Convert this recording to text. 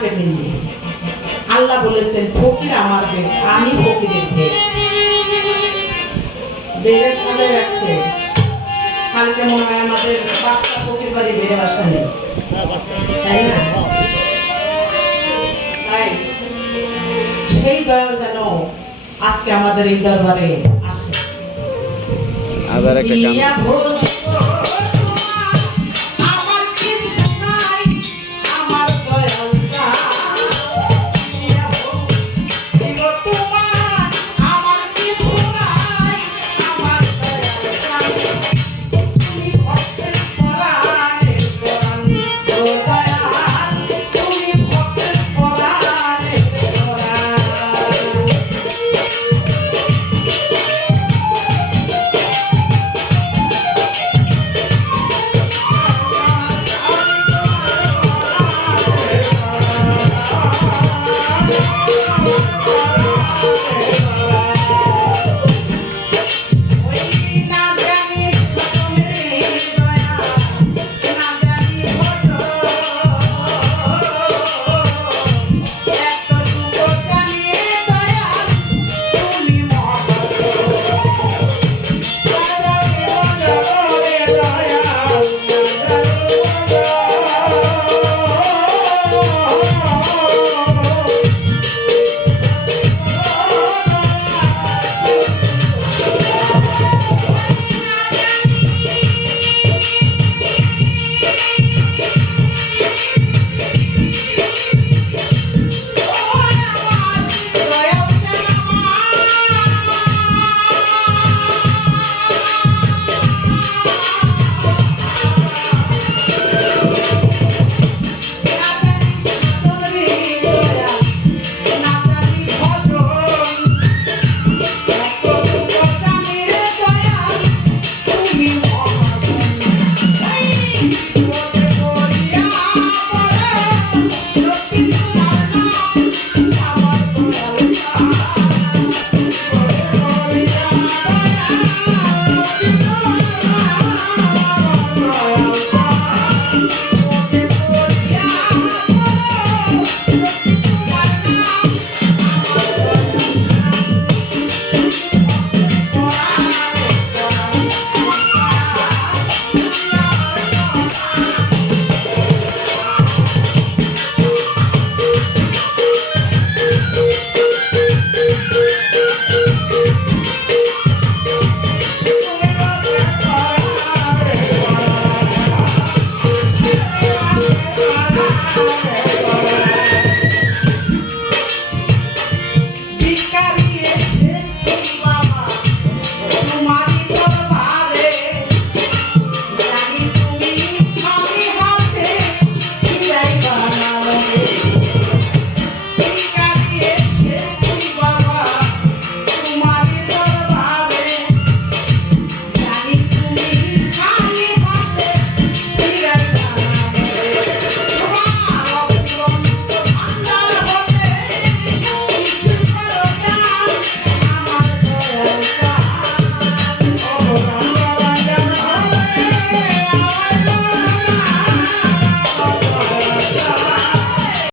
দিবে আল্লাহ বলেছেন ফকির আমার বেদ আমি ফকিরের বেদ বেড়ে সাজে রাখছে। কালকে মনে হয় আমাদের পাঁচটা ফকির বাড়ি বেড়ে বাসা নেই। তাই না? তাই সেই দয়াল যেন আজকে আমাদের এই দরবারে আসে। আবার একটা গান।